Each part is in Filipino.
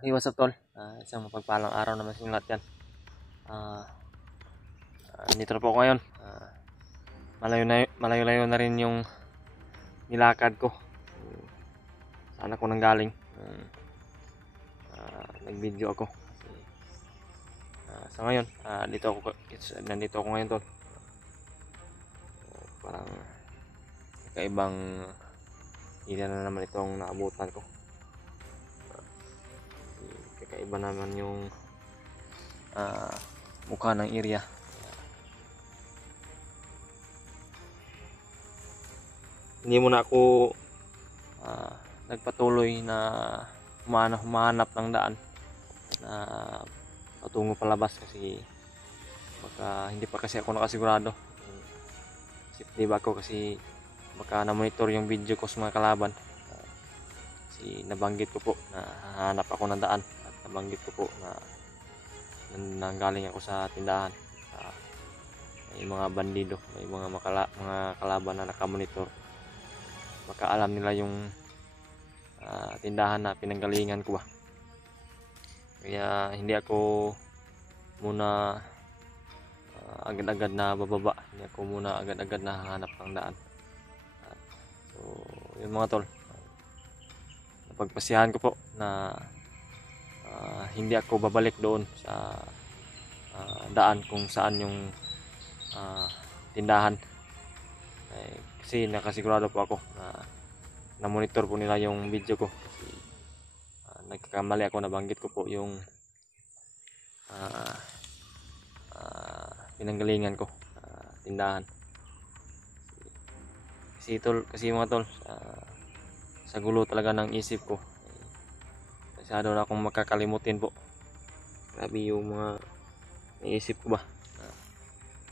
Hey, what's up tol? Isang mapagpalang araw naman sa inyo lahat yan. Ah, Nandito na po ako ngayon. Malayo-layo na rin yung nilakad ko. Saan ako nanggaling? Nag-video ako. Sa ngayon, nandito ako ngayon tol. Parang kakaibang hila na naman itong naabutan ko. Kakaiba naman yung mukha ng area. Hindi muna ako nagpatuloy na humanap ng daan na patungo palabas kasi baka hindi pa kasi ako nakasigurado. Safety ba ako kasi baka na-monitor yung video ko sa mga kalaban. Kasi nabanggit ko po na hahanap ako ng daan at nabanggit ko po na nanggaling ako sa tindahan. May mga bandido, may mga kalaban na nakamonitor. Baka alam nila yung tindahan na pinanggalingan ko ba. Kaya hindi ako muna agad-agad na bababa. Hindi ako muna agad-agad na hahanap ng daan. So, yun mga tol. Napagpasiyahan ko po na hindi ako babalik doon sa daan kung saan yung tindahan. Kasi nakasigurado po ako na monitor po nila yung video ko kasi nagkakamali ako, nabanggit ko po yung pinanggalingan ko tindahan kasi mga tol, sa gulo talaga ng isip ko masyado na akong makakalimutin po. Grabe yung mga naisip ko ba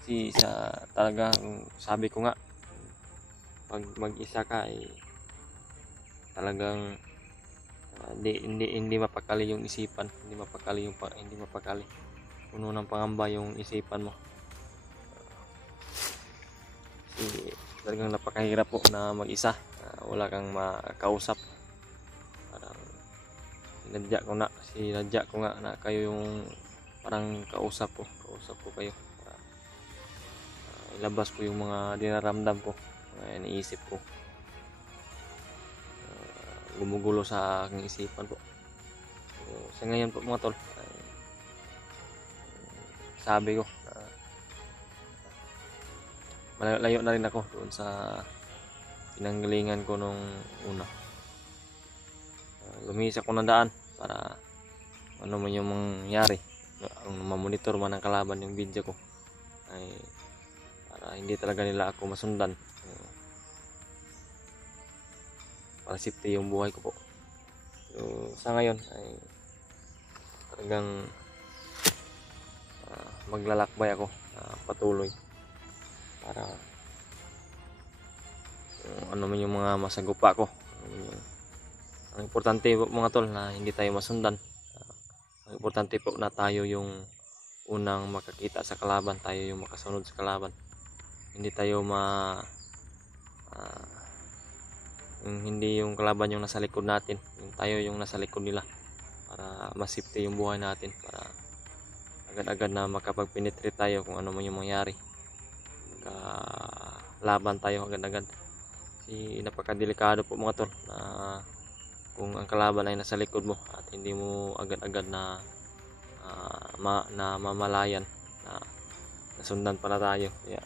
kasi talaga sabi ko nga pag mag-isa ka talagang hindi mapakali yung isipan, hindi mapakali puno ng pangamba yung isipan mo. Kasi talagang napakahirap po na mag-isa, wala kang makausap. Parang sinadya ko nga na kayo yung parang kausap ko kayo para ilabas ko yung mga dinaramdam ko, mga iniisip ko. Gumugulo sa aking isipan po. So, sa ngayon po mga tol, sabi ko malayo na rin ako doon sa pinanggalingan ko nung una. Lumihis ako ng daan para ano man yung mangyari, ang mamonitor man ng kalaban yung video ko ay para hindi talaga nila ako masundan, para safety yung buhay ko po. So, sa ngayon ay talagang maglalakbay ako patuloy para ano man yung mga masagupa ko. Ang importante po mga tol na hindi tayo masundan. Ang importante po na tayo yung unang makakita sa kalaban, tayo yung makasunod sa kalaban. Hindi tayo hindi yung kalaban yung nasa likod natin, yung tayo yung nasa likod nila para masafety yung buhay natin, para agad-agad na makapag-penetrate tayo kung ano man yung mangyari. Laban tayo agad-agad. Kasi napakadelikado po mga tol na kung ang kalaban ay nasa likod mo at hindi mo agad-agad na mamalayan na nasundan pala tayo. Kaya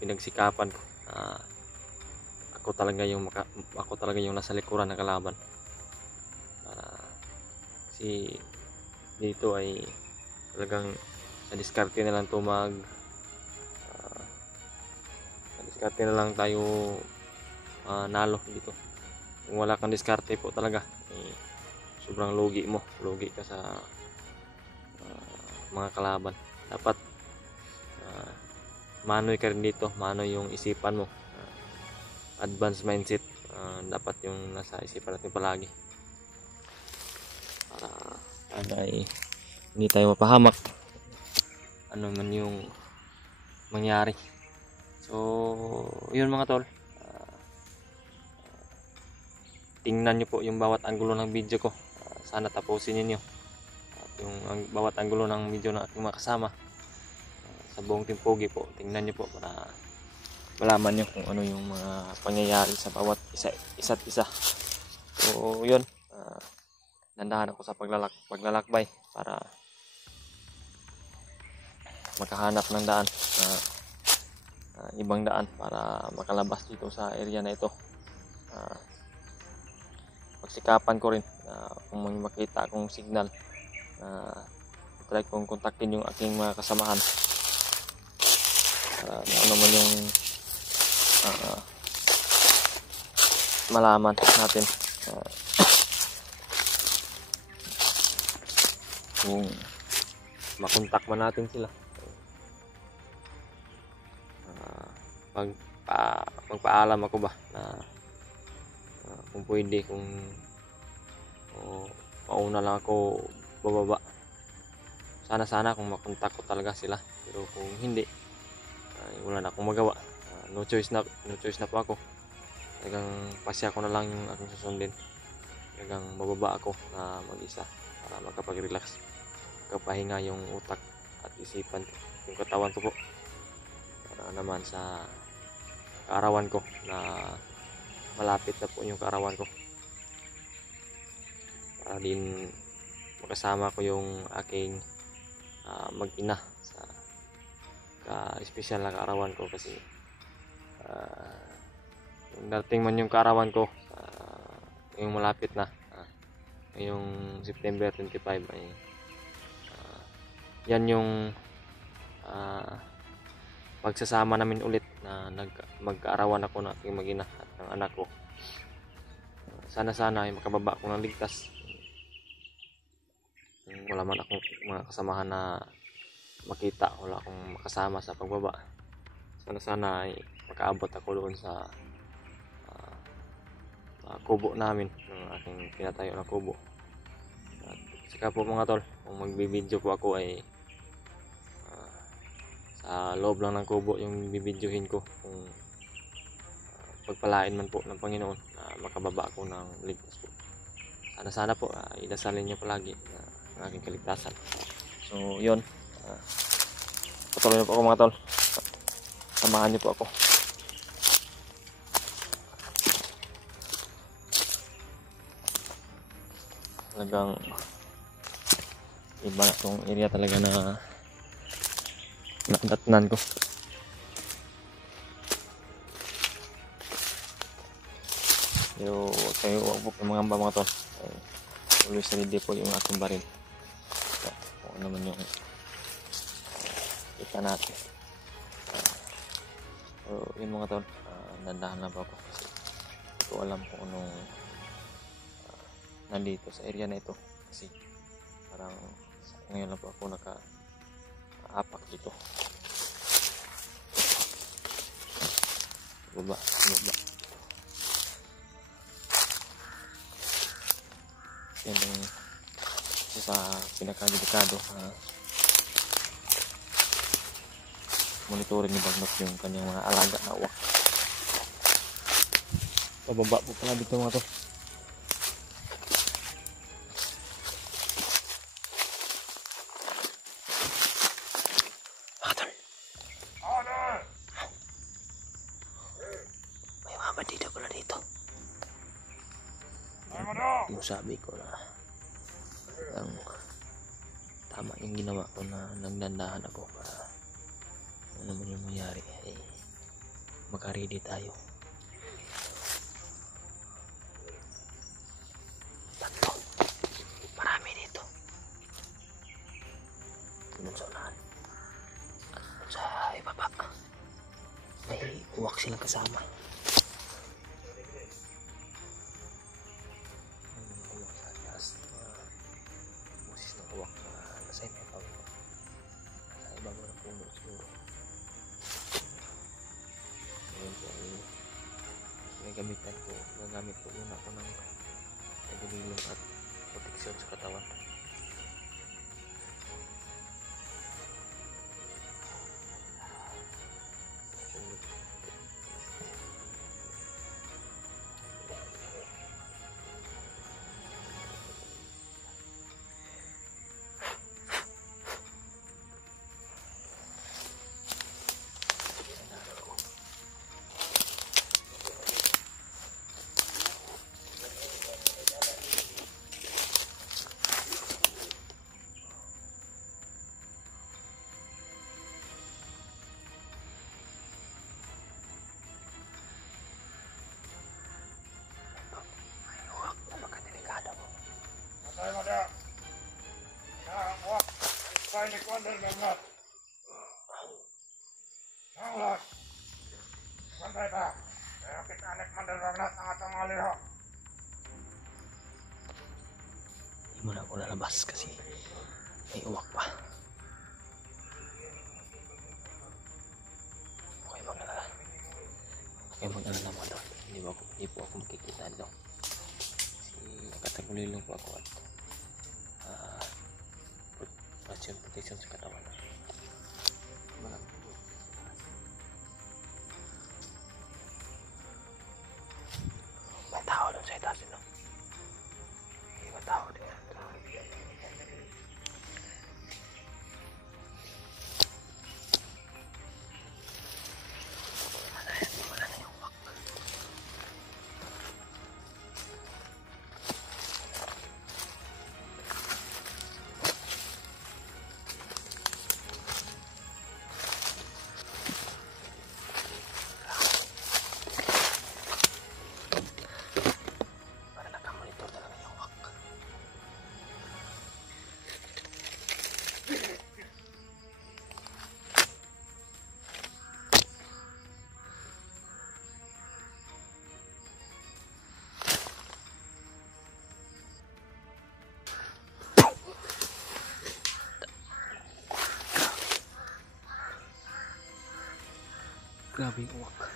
pinagsikapan ko ako talaga yung nasa likuran ng kalaban. Kasi dito ay talagang sa diskarte na lang diskarte na lang tayo nalo dito. Kung wala kang diskarte po talaga sobrang lugi ka sa mga kalaban. Dapat manoy ka rin dito, manoy yung isipan mo, advanced mindset dapat yung nasa isipan natin palagi para hindi tayo mapahamak ano man yung mangyari. So yun mga tol, tingnan nyo po yung bawat anggulo ng video ko. Sana tapusin niyo at yung bawat anggulo ng video ng aking mga kasama sa buong Team Pogi po, tingnan nyo po para malaman nyo kung ano yung mga pangyayari sa bawat isa't isa. So yun, nandahan ako sa paglalakbay para makahanap ng daan, ibang daan para makalabas dito sa area na ito. Pagsikapan ko rin kung may makita akong signal, try kong kontakin yung aking mga kasamahan para ano man yung malaman natin kung makontak man natin sila. Magpaalam ako ba na kung pwede, kung mauna lang ako bababa. Sana kung makontak ko talaga sila, pero kung hindi, wala na akong magawa. No choice na po ako. Talagang pasya ko na lang yung aking susundin. Talagang bababa ako na mag-isa para makapag-relax, magpahinga yung utak at isipan, yung katawan ko po, para naman sa kaarawan ko na malapit na po yung kaarawan ko, para din makasama ko yung aking mag-ina sa ka-espesyal na kaarawan ko. Kasi yung dating man yung kaarawan ko yung malapit na ngayong September 25 ay yan yung pagsasama namin ulit na mag-kaarawan ako ng aking mag-ina at ng anak ko. Sana ay makababa ako ng ligtas. Wala man akong mga kasamahan na makita, wala akong makasama sa pagbaba. Sana ay makaabot ako doon sa kubo namin, ng aking pinatayo na kubo. At saka po mga tol, kung magbibideo po ako ay sa loob lang ng kubo yung bibidyohin ko, kung pagpalain man po ng Panginoon na makababa ako ng ligtas po. Sana po idasalin niyo palagi ang aking kaligtasan. So yun, patuloy na po ako mga tol, samahan niyo po ako. Talagang iba na itong area talaga na nadatnan ko. Pero huwag po mangamba mga tol. Always ready po yung aking baril. Kung ano naman yung kita natin. So yun mga tol, nandahan lang po ako kasi hindi ko alam kung anong nandito sa area na ito. Kasi parang ngayon lang po ako naka-apak dito. Baba. Yan yung isa sa pinaka-delikado. Monitorin ni Bagnot yung kanyang mga alaga na uwak. Pababa po pala dito mga to. Dito pala dito. Yung sabi ko na ang tama yung ginawa ko na nagdandahan ako para ano naman yung mangyari ay makaready tayo. Tatlo. Marami dito. Doon sa unahan. At sa ibaba may uwak silang kasama. Gagamit po muna ako ng nagulilong at proteksyon sa katawan. Anik Mandarlangat. Hanglot. Santay ta. Kaya kita Anik Mandarlangat ang atang aliho. Hindi mo na ako lalabas kasi may uwak pa. Okay, mag-alala mo daw. Hindi po ako makikita daw. Kasi nakatagulilong po ako at protection sa katawan. May tao doon sa itaas, no? May tao din. Grabe yung uwak.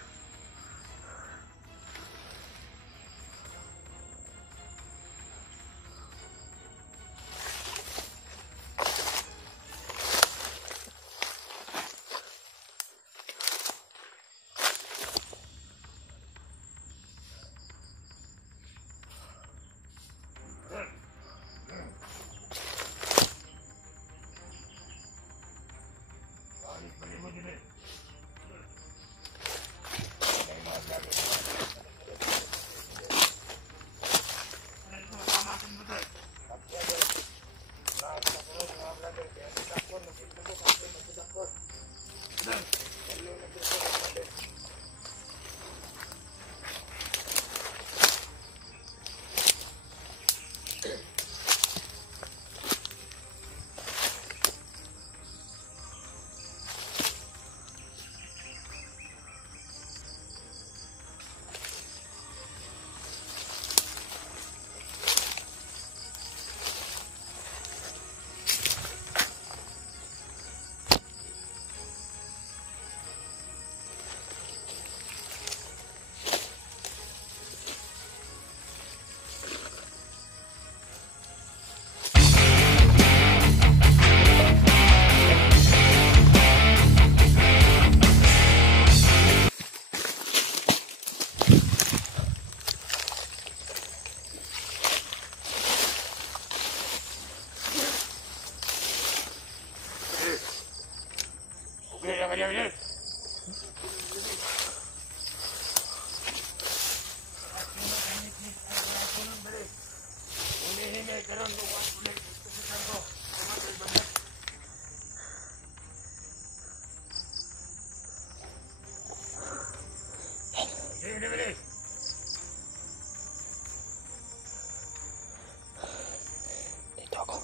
Dito ako.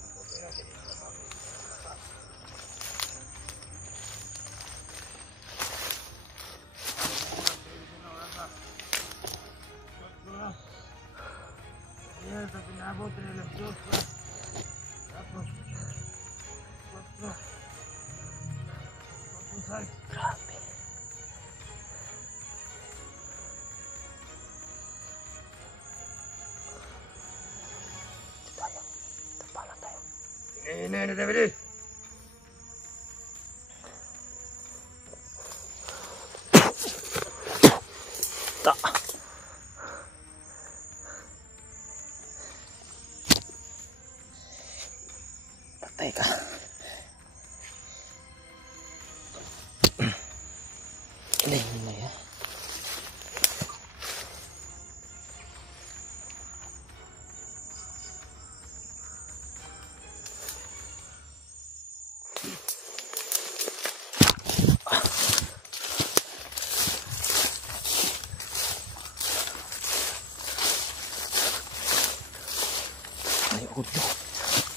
Grabe. Tayo. Tapalan tayo. Ini David. Tak. Patay ka. Ini ya.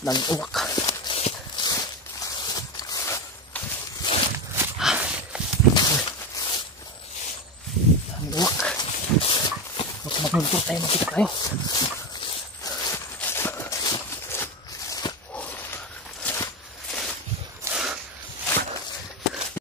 Daming uwak. Daming uwak. Huwag magluntur tayo, makita tayo.